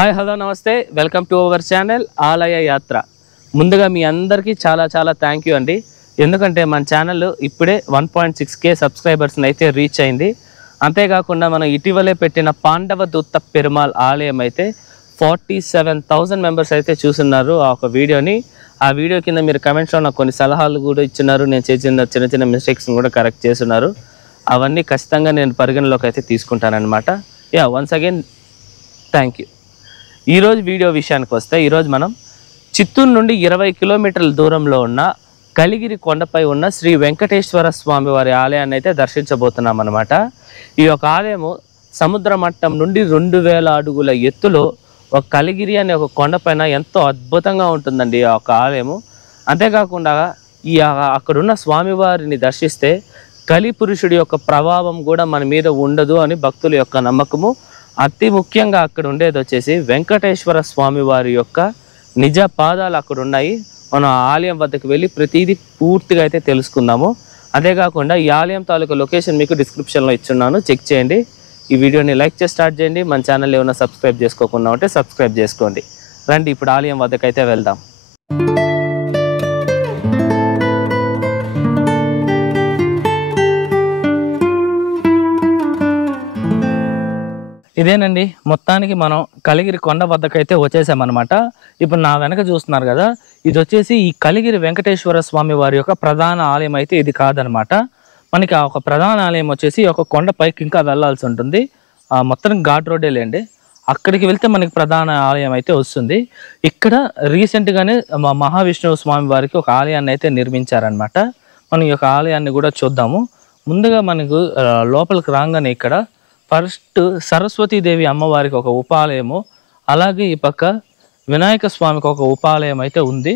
Hi hello నమస్తే welcome to our channel ఆలయ యాత్ర. ముందుగా మీ అందరికీ చాలా చాలా థ్యాంక్ యూ అండి. ఎందుకంటే మన ఛానల్ ఇప్పుడే 1.6K సబ్స్క్రైబర్స్ని అయితే రీచ్ అయింది. అంతేకాకుండా మనం ఇటీవలే పెట్టిన పాండవ దూత పెరుమాళ్ ఆలయం అయితే 47,000 మెంబర్స్ అయితే చూస్తున్నారు ఆ ఒక వీడియోని. ఆ వీడియో కింద మీరు కమెంట్స్లో నాకు కొన్ని సలహాలు కూడా ఇచ్చినారు. నేను చేసిన చిన్న చిన్న మిస్టేక్స్ని కూడా కరెక్ట్ చేస్తున్నారు. అవన్నీ ఖచ్చితంగా నేను పరిగణలోకి అయితే తీసుకుంటానన్నమాట. Once again thank you. ఈరోజు వీడియో విషయానికి వస్తే ఈరోజు మనం చిత్తూరు నుండి 20 కిలోమీటర్ల దూరంలో ఉన్న కలిగిరి కొండపై ఉన్న శ్రీ వెంకటేశ్వర స్వామి వారి ఆలయాన్ని అయితే దర్శించబోతున్నాం అన్నమాట. ఈ యొక్క ఆలయము సముద్ర మట్టం నుండి 2000 అడుగుల ఎత్తులో ఒక కలిగిరి అనే ఒక కొండపైన ఎంతో అద్భుతంగా ఉంటుందండి ఆ యొక్క ఆలయము. అంతేకాకుండా అక్కడున్న స్వామివారిని దర్శిస్తే కలిపురుషుడి యొక్క ప్రభావం కూడా మన మీద ఉండదు అని భక్తుల యొక్క నమ్మకము. అతి ముఖ్యంగా అక్కడ ఉండేది వచ్చేసి వెంకటేశ్వర స్వామి వారి యొక్క నిజ పాదాలు అక్కడ ఉన్నాయి. మనం ఆలయం వద్దకు వెళ్ళి ప్రతిదీ పూర్తిగా అయితే తెలుసుకుందాము. అంతేకాకుండా ఈ ఆలయం తాలూకా లొకేషన్ మీకు డిస్క్రిప్షన్లో ఇచ్చున్నాను, చెక్ చేయండి. ఈ వీడియోని లైక్ చేసి స్టార్ట్ చేయండి. మన ఛానల్ ఏమైనా సబ్స్క్రైబ్ చేసుకోకుండా ఉంటే సబ్స్క్రైబ్ చేసుకోండి. రండి ఇప్పుడు ఆలయం వద్దకు అయితే వెళ్దాం. ఇదేనండి, మొత్తానికి మనం కలిగిరి కొండ వద్దకైతే వచ్చేసామన్నమాట. ఇప్పుడు నా వెనక చూస్తున్నారు కదా, ఇది వచ్చేసి ఈ కలిగిరి వెంకటేశ్వర స్వామి వారి యొక్క ప్రధాన ఆలయం అయితే ఇది కాదనమాట. మనకి ఆ ఒక ప్రధాన ఆలయం వచ్చేసి ఒక కొండ పైకి ఇంకా వెళ్ళాల్సి ఉంటుంది. మొత్తం ఘాట్ రోడ్డే లేండి, అక్కడికి వెళ్తే మనకి ప్రధాన ఆలయం అయితే వస్తుంది. ఇక్కడ రీసెంట్గానే మహావిష్ణువు స్వామి వారికి ఒక ఆలయాన్ని అయితే నిర్మించారనమాట. మనం ఈ యొక్క ఆలయాన్ని కూడా చూద్దాము. ముందుగా మనకు లోపలికి రాగానే ఇక్కడ ఫస్ట్ సరస్వతీదేవి అమ్మవారికి ఒక ఉపాలయము, అలాగే ఈ పక్క వినాయక స్వామికి ఒక ఉపాలయం అయితే ఉంది.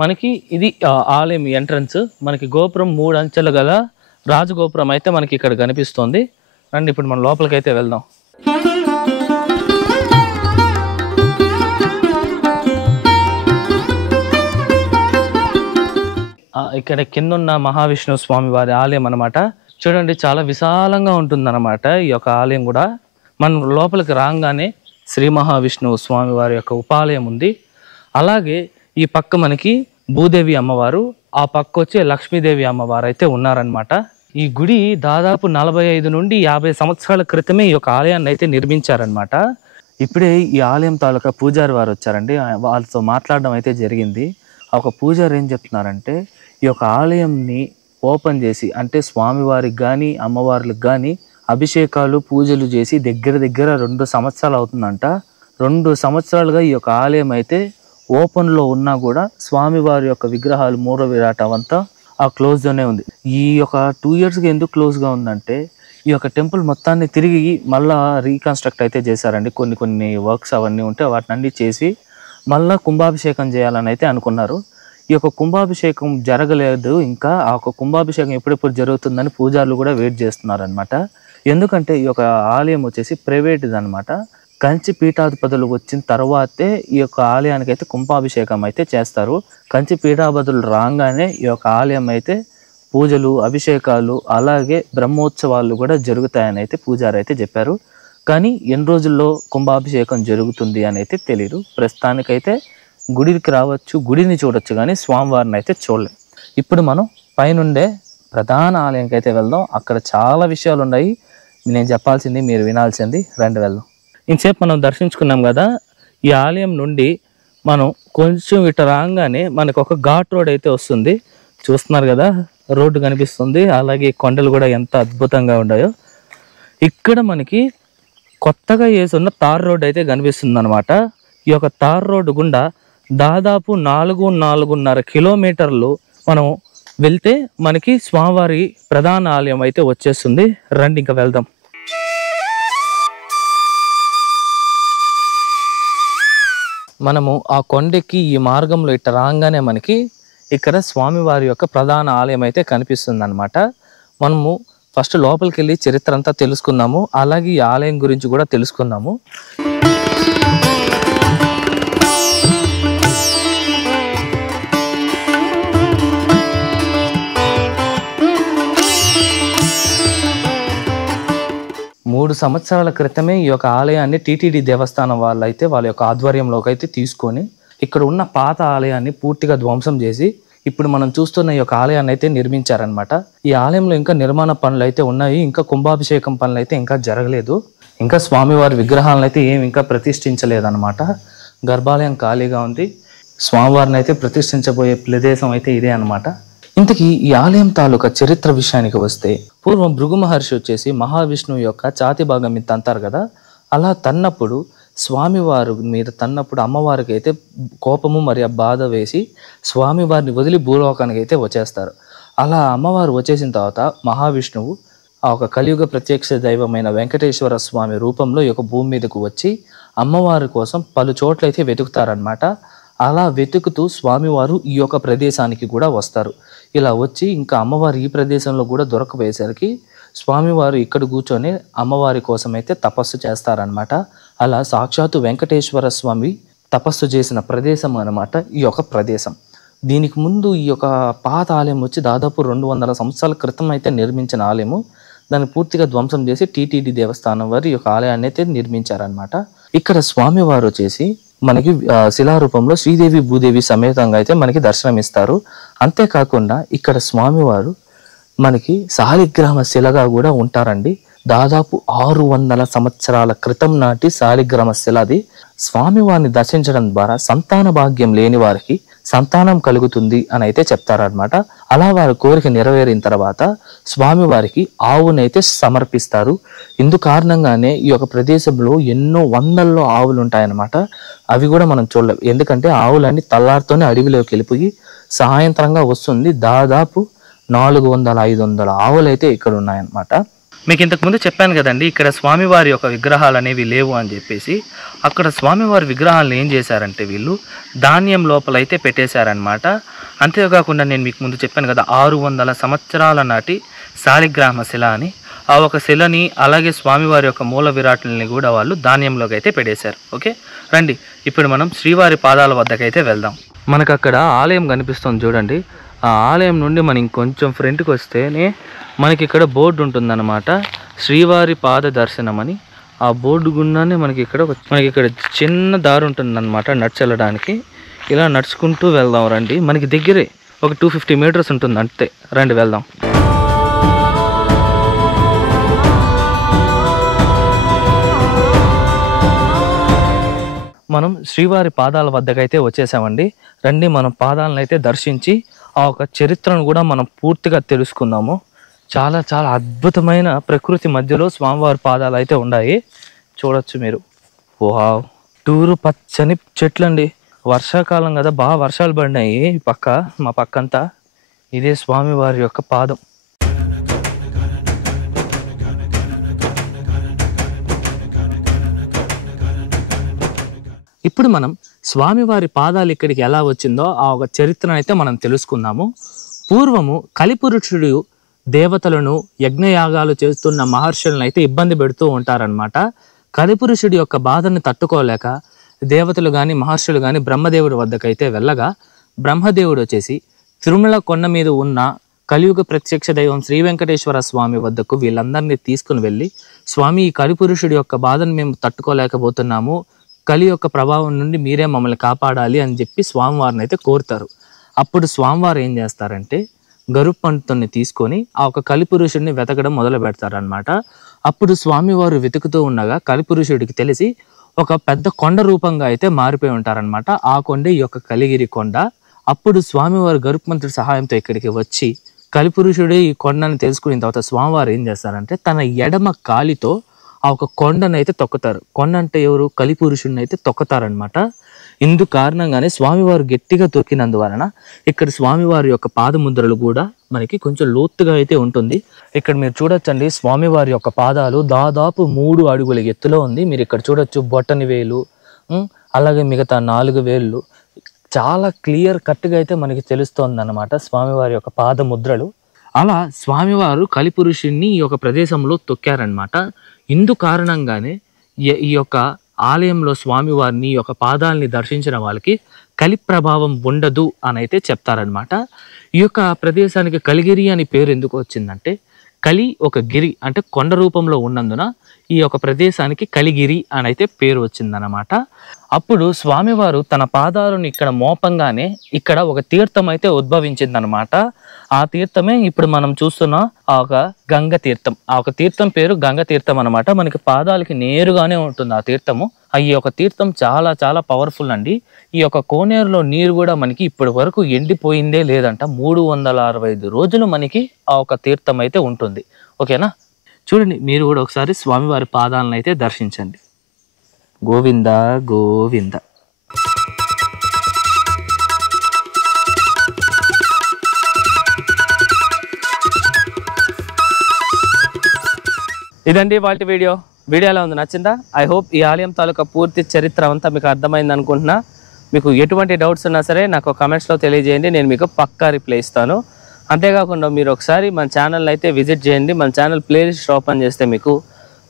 మనకి ఇది ఆలయం ఎంట్రన్స్. మనకి గోపురం 3 అంచెలు గల రాజగోపురం అయితే మనకి ఇక్కడ కనిపిస్తుంది. రండి ఇప్పుడు మనం లోపలికి అయితే వెళ్దాం. ఇక్కడ కింద ఉన్న మహావిష్ణువు స్వామి వారి ఆలయం అన్నమాట. చూడండి, చాలా విశాలంగా ఉంటుందన్నమాట ఈ యొక్క ఆలయం కూడా. మనం లోపలికి రాగానే శ్రీ మహావిష్ణువు స్వామి వారి యొక్క ఉపాలయం ఉంది. అలాగే ఈ పక్క మనకి భూదేవి అమ్మవారు, ఆ పక్క వచ్చి లక్ష్మీదేవి అమ్మవారు అయితే ఉన్నారనమాట. ఈ గుడి దాదాపు 45 నుండి 50 సంవత్సరాల క్రితమే ఈ యొక్క ఆలయాన్ని అయితే నిర్మించారనమాట. ఇప్పుడే ఈ ఆలయం తాలూకా పూజారి వారు వచ్చారండి, వాళ్ళతో మాట్లాడడం అయితే జరిగింది. ఒక పూజారి ఏం చెప్తున్నారంటే, ఈ యొక్క ఆలయంని ఓపెన్ చేసి, అంటే స్వామివారికి కానీ అమ్మవార్లకు కానీ అభిషేకాలు పూజలు చేసి దగ్గర 2 సంవత్సరాలు అవుతుందంట. 2 సంవత్సరాలుగా ఈ యొక్క ఆలయం అయితే ఓపెన్లో ఉన్నా కూడా స్వామివారి యొక్క విగ్రహాలు మూల విరాటం అంతా క్లోజ్లోనే ఉంది. ఈ యొక్క 2 ఇయర్స్గా ఎందుకు క్లోజ్గా ఉందంటే, ఈ యొక్క టెంపుల్ మొత్తాన్ని తిరిగి మళ్ళీ రీకన్స్ట్రక్ట్ అయితే చేశారండి. కొన్ని వర్క్స్ అవన్నీ ఉంటే వాటిని అన్నీ చేసి మళ్ళీ కుంభాభిషేకం చేయాలని అయితే అనుకున్నారు. ఈ యొక్క కుంభాభిషేకం జరగలేదు ఇంకా. ఆ యొక్క కుంభాభిషేకం ఎప్పుడెప్పుడు జరుగుతుందని పూజారులు కూడా వెయిట్ చేస్తున్నారనమాట. ఎందుకంటే ఈ యొక్క ఆలయం వచ్చేసి ప్రైవేట్ది అనమాట. కంచి పీఠాధిపతులు వచ్చిన తర్వాతే ఈ యొక్క ఆలయానికి అయితే కుంభాభిషేకం అయితే చేస్తారు. కంచి పీఠాధిపతులు రాగానే ఈ యొక్క ఆలయం అయితే పూజలు, అభిషేకాలు, అలాగే బ్రహ్మోత్సవాలు కూడా జరుగుతాయని అయితే పూజారి అయితే చెప్పారు. కానీ ఎన్ని రోజుల్లో కుంభాభిషేకం జరుగుతుంది అని అయితే తెలియదు. ప్రస్తుతానికైతే గుడికి రావచ్చు, గుడిని చూడొచ్చు, కానీ స్వామివారిని అయితే చూడలేం. ఇప్పుడు మనం పైనుండే ప్రధాన ఆలయంకి అయితే వెళ్దాం. అక్కడ చాలా విషయాలు ఉన్నాయి, నేను చెప్పాల్సింది మీరు వినాల్సింది. రండి వెళ్దాం. ఇంతసేపు మనం దర్శించుకున్నాం కదా, ఈ ఆలయం నుండి మనం కొంచెం ఇటు రాగానే మనకు ఒక ఘాట్ రోడ్ అయితే వస్తుంది. చూస్తున్నారు కదా, రోడ్డు కనిపిస్తుంది. అలాగే కొండలు కూడా ఎంత అద్భుతంగా ఉన్నాయో. ఇక్కడ మనకి కొత్తగా వేసున్న తార్ రోడ్ అయితే కనిపిస్తుంది అనమాట. ఈ యొక్క తార్ రోడ్డు గుండా దాదాపు 4.5 కిలోమీటర్లు మనం వెళ్తే మనకి స్వామివారి ప్రధాన ఆలయం అయితే వచ్చేస్తుంది. రండి ఇంకా వెళ్దాం. మనము ఆ కొండకి ఈ మార్గంలో ఇట్ట రాగానే మనకి ఇక్కడ స్వామివారి యొక్క ప్రధాన ఆలయం అయితే కనిపిస్తుంది అనమాట. మనము ఫస్ట్ లోపలికి వెళ్ళి చరిత్ర అంతా తెలుసుకుందాము, అలాగే ఈ ఆలయం గురించి కూడా తెలుసుకుందాము. 3 సంవత్సరాల క్రితమే ఈ యొక్క ఆలయాన్ని టీటీడీ దేవస్థానం వాళ్ళైతే వాళ్ళ యొక్క ఆధ్వర్యంలోకి అయితే తీసుకొని ఇక్కడ ఉన్న పాత ఆలయాన్ని పూర్తిగా ధ్వంసం చేసి ఇప్పుడు మనం చూస్తున్న ఈ యొక్క ఆలయాన్ని అయితే నిర్మించారనమాట. ఈ ఆలయంలో ఇంకా నిర్మాణ పనులు అయితే ఉన్నాయి. ఇంకా కుంభాభిషేకం పనులు అయితే ఇంకా జరగలేదు. ఇంకా స్వామివారి విగ్రహాలను అయితే ఏమి ఇంకా ప్రతిష్ఠించలేదన్నమాట. గర్భాలయం ఖాళీగా ఉంది. స్వామివారిని అయితే ప్రతిష్ఠించబోయే ప్రదేశం అయితే ఇదే అనమాట. ఇంతకీ ఈ ఆలయం తాలూకా చరిత్ర విషయానికి వస్తే, పూర్వం భృగు మహర్షి వచ్చేసి మహావిష్ణువు యొక్క ఛాతి భాగం మీద తంతారు కదా, అలా తన్నప్పుడు స్వామివారు మీద తన్నప్పుడు అమ్మవారికి అయితే కోపము మరియు బాధ వేసి స్వామివారిని వదిలి భూలోకానికి అయితే వచ్చేస్తారు. అలా అమ్మవారు వచ్చేసిన తర్వాత మహావిష్ణువు ఆ ఒక కలియుగ ప్రత్యక్ష దైవమైన వెంకటేశ్వర స్వామి రూపంలో ఈ యొక్క భూమి మీదకు వచ్చి అమ్మవారి కోసం పలు చోట్లయితే వెతుకుతారనమాట. అలా వెతుకుతూ స్వామివారు ఈ యొక్క ప్రదేశానికి కూడా వస్తారు. ఇలా వచ్చి ఇంకా అమ్మవారు ఈ ప్రదేశంలో కూడా దొరకపోయేసరికి స్వామివారు ఇక్కడ కూర్చొని అమ్మవారి కోసం అయితే తపస్సు చేస్తారనమాట. అలా సాక్షాత్తు వెంకటేశ్వర స్వామి తపస్సు చేసిన ప్రదేశం అనమాట ఈ యొక్క ప్రదేశం. దీనికి ముందు ఈ యొక్క పాత ఆలయం వచ్చి దాదాపు 200 సంవత్సరాల క్రితం అయితే నిర్మించిన ఆలయము. దాన్ని పూర్తిగా ధ్వంసం చేసి టీటీడీ దేవస్థానం వారు ఈ యొక్క ఆలయాన్ని అయితే నిర్మించారనమాట. ఇక్కడ స్వామివారు వచ్చేసి మనకి శిలారూపంలో శ్రీదేవి భూదేవి సమేతంగా అయితే మనకి దర్శనమిస్తారు. అంతేకాకుండా ఇక్కడ స్వామివారు మనకి శాలిగ్రామ శిలగా కూడా ఉంటారండి. దాదాపు 600 సంవత్సరాల క్రితం నాటి శాలిగ్రామ శిల అది. స్వామివారిని దర్శించడం ద్వారా సంతాన భాగ్యం లేని వారికి సంతానం కలుగుతుంది అని అయితే చెప్తారనమాట. అలా వారి కోరిక నెరవేరిన తర్వాత స్వామివారికి ఆవునైతే సమర్పిస్తారు. ఇందు కారణంగానే ఈ యొక్క ప్రదేశంలో ఎన్నో వందల్లో ఆవులు ఉంటాయన్నమాట. అవి కూడా మనం చూడలేం, ఎందుకంటే ఆవులన్నీ తల్లారితోనే అడవిలోకి వెళ్ళిపోయి సాయంత్రంగా వస్తుంది. దాదాపు 400-500 ఆవులు అయితే ఇక్కడ ఉన్నాయన్నమాట. మీకు ఇంతకుముందు చెప్పాను కదండి, ఇక్కడ స్వామివారి యొక్క విగ్రహాలు అనేవి లేవు అని చెప్పేసి. అక్కడ స్వామివారి విగ్రహాలను ఏం చేశారంటే వీళ్ళు ధాన్యం లోపలైతే పెట్టేశారనమాట. అంతేకాకుండా నేను మీకు ముందు చెప్పాను కదా 600 సంవత్సరాల నాటి శాలిగ్రామ శిల అని. ఆ ఒక శిలని అలాగే స్వామివారి యొక్క మూల విరాట్లని కూడా వాళ్ళు ధాన్యంలోకి అయితే పెట్టేశారు. ఓకే రండి, ఇప్పుడు మనం శ్రీవారి పాదాల వద్దకైతే వెళ్దాం. మనకు అక్కడ ఆలయం కనిపిస్తుంది చూడండి. ఆ ఆలయం నుండి మనం ఇంకొంచెం ఫ్రంట్కి వస్తేనే మనకి ఇక్కడ బోర్డు ఉంటుందన్నమాట, శ్రీవారి పాద దర్శనం అని. ఆ బోర్డు గుండానే మనకి ఇక్కడ చిన్న దారి ఉంటుందన్నమాట నడిచెళ్ళడానికి. ఇలా నడుచుకుంటూ వెళ్దాం రండి. మనకి దగ్గరే ఒక 250 మీటర్స్ ఉంటుంది అంతే. రండి వెళ్దాం. మనం శ్రీవారి పాదాల వద్దకైతే వచ్చేసామండి. రండి మనం పాదాలను అయితే దర్శించి ఆ ఒక చరిత్రను కూడా మనం పూర్తిగా తెలుసుకుందాము. చాలా చాలా అద్భుతమైన ప్రకృతి మధ్యలో స్వామివారి పాదాలు అయితే ఉన్నాయి, చూడొచ్చు మీరు. వావ్, టూరు పచ్చని చెట్లండి. వర్షాకాలం కదా, బాగా వర్షాలు పడినాయి మా పక్కంతా. ఇదే స్వామివారి యొక్క పాదం. ఇప్పుడు మనం స్వామివారి పాదాలు ఇక్కడికి ఎలా వచ్చిందో ఆ ఒక చరిత్రను అయితే మనం తెలుసుకుందాము. పూర్వము కలిపురుషుడు దేవతలను యజ్ఞయాగాలు చేస్తున్న మహర్షులను అయితే ఇబ్బంది పెడుతూ ఉంటారనమాట. కలిపురుషుడి యొక్క బాధని తట్టుకోలేక దేవతలు కానీ మహర్షులు కానీ బ్రహ్మదేవుడి వద్దకైతే వెళ్ళగా, బ్రహ్మదేవుడు వచ్చేసి తిరుమల కొండ మీద ఉన్న కలియుగ ప్రత్యక్ష దైవం శ్రీ వెంకటేశ్వర స్వామి వద్దకు వీళ్ళందరినీ తీసుకుని వెళ్ళి, స్వామి ఈ కలిపురుషుడి యొక్క బాధను మేము తట్టుకోలేకపోతున్నాము, కలి యొక్క ప్రభావం నుండి మీరే మమ్మల్ని కాపాడాలి అని చెప్పి స్వామివారిని అయితే కోరుతారు. అప్పుడు స్వామివారు ఏం చేస్తారంటే గరుప్పంతుని తీసుకొని ఆ ఒక కలిపురుషుడిని వెతకడం మొదలు పెడతారనమాట. అప్పుడు స్వామివారు వెతుకుతూ ఉండగా కలిపురుషుడికి తెలిసి ఒక పెద్ద కొండ రూపంగా అయితే మారిపోయి ఉంటారనమాట. ఆ కొండ ఈ యొక్క కలిగిరి కొండ. అప్పుడు స్వామివారు గరుప్పంతుడి సహాయంతో ఇక్కడికి వచ్చి కలిపురుషుడే ఈ కొండని తెలుసుకున్న తర్వాత స్వామివారు ఏం చేస్తారంటే తన ఎడమ కాలితో ఆ ఒక కొండను అయితే తొక్కుతారు. కొండ అంటే ఎవరు? కలిపురుషుడిని అయితే తొక్కుతారనమాట. ఇందు కారణంగానే స్వామివారు గట్టిగా తొక్కినందువలన ఇక్కడ స్వామివారి యొక్క పాదముద్రలు కూడా మనకి కొంచెం లోతుగా అయితే ఉంటుంది. ఇక్కడ మీరు చూడొచ్చండి, స్వామివారి యొక్క పాదాలు దాదాపు 3 అడుగుల ఎత్తులో ఉంది. మీరు ఇక్కడ చూడొచ్చు బొట్టని వేలు, అలాగే మిగతా 4 వేళ్ళు చాలా క్లియర్ కట్గా అయితే మనకి తెలుస్తోంది అన్నమాట స్వామివారి యొక్క పాదముద్రలు. అలా స్వామివారు కలిపురుషుణ్ణి ఈ యొక్క ప్రదేశంలో తొక్కారనమాట. ఇందు కారణంగానే ఈ యొక్క ఆలయంలో స్వామివారిని ఈ యొక్క పాదాలని దర్శించిన వాళ్ళకి కలి ప్రభావం ఉండదు అని అయితే చెప్తారనమాట. ఈ యొక్క ప్రదేశానికి కలిగిరి అని పేరు ఎందుకు వచ్చిందంటే కలి ఒక గిరి అంటే కొండ రూపంలో ఉన్నందున ఈ యొక్క ప్రదేశానికి కలిగిరి అని అయితే పేరు వచ్చిందనమాట. అప్పుడు స్వామివారు తన పాదాలను ఇక్కడ మోపంగానే ఇక్కడ ఒక తీర్థం అయితే ఉద్భవించిందనమాట. ఆ తీర్థమే ఇప్పుడు మనం చూస్తున్న ఆ ఒక గంగ తీర్థం. ఆ ఒక తీర్థం పేరు గంగ తీర్థం అనమాట. మనకి పాదాలకి నేరుగానే ఉంటుంది ఆ తీర్థము. ఈ యొక్క తీర్థం చాలా చాలా పవర్ఫుల్ అండి. ఈ యొక్క కోనేరులో నీరు కూడా మనకి ఇప్పటి వరకు ఎండిపోయిందే లేదంట. 365 రోజులు మనకి ఆ ఒక తీర్థం అయితే ఉంటుంది. ఓకేనా, చూడండి మీరు కూడా ఒకసారి స్వామివారి పాదాలను అయితే దర్శించండి. గోవింద గోవింద. ఇదండి వాటి వీడియో ఎలా ఉంది, నచ్చిందా? ఐ హోప్ ఈ ఆలయం తాలూకా పూర్తి చరిత్ర అంతా మీకు అర్థమైంది అనుకుంటున్నా. మీకు ఎటువంటి డౌట్స్ ఉన్నా సరే నాకు కామెంట్స్లో తెలియజేయండి, నేను మీకు పక్కా రిప్లై ఇస్తాను. అంతేకాకుండా మీరు ఒకసారి మన ఛానల్ అయితే విజిట్ చేయండి. మన ఛానల్ ప్లేలిస్ట్ ఓపెన్ చేస్తే మీకు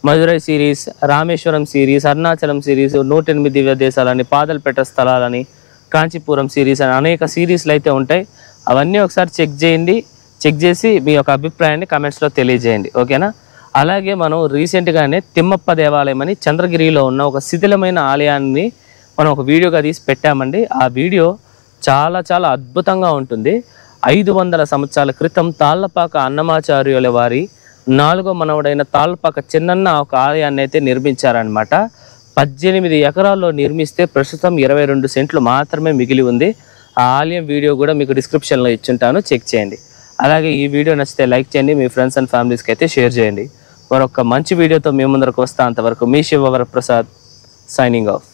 Madurai series, Rameswaram series, Arunachalam series, 108 దివ్య దేశాలని, పాదలపేట స్థలాలని, కాంచీపురం సిరీస్ అని అనేక సిరీస్లు అయితే ఉంటాయి. అవన్నీ ఒకసారి చెక్ చేయండి. చెక్ చేసి మీ యొక్క అభిప్రాయాన్ని కామెంట్స్లో తెలియజేయండి. ఓకేనా. అలాగే మనం రీసెంట్గానే తిమ్మప్ప దేవాలయం అని చంద్రగిరిలో ఉన్న ఒక శిథిలమైన ఆలయాన్ని మనం ఒక వీడియోగా తీసి పెట్టామండి. ఆ వీడియో చాలా చాలా అద్భుతంగా ఉంటుంది. 500 సంవత్సరాల క్రితం తాళ్లపాక అన్నమాచార్యుల వారి 4వ మనవడైన తాళ్లపాక చిన్నన్న ఒక ఆలయాన్ని అయితే నిర్మించారనమాట. 18 ఎకరాల్లో నిర్మిస్తే ప్రస్తుతం 22 సెంట్లు మాత్రమే మిగిలి ఉంది. ఆ ఆలయం వీడియో కూడా మీకు డిస్క్రిప్షన్లో ఇచ్చుంటాను, చెక్ చేయండి. అలాగే ఈ వీడియో నచ్చితే లైక్ చేయండి, మీ ఫ్రెండ్స్ అండ్ ఫ్యామిలీస్కి అయితే షేర్ చేయండి. మరొక మంచి వీడియోతో మీ ముందరకు వస్తా. అంతవరకు మీ శివవరప్రసాద్ సైనింగ్ ఆఫ్.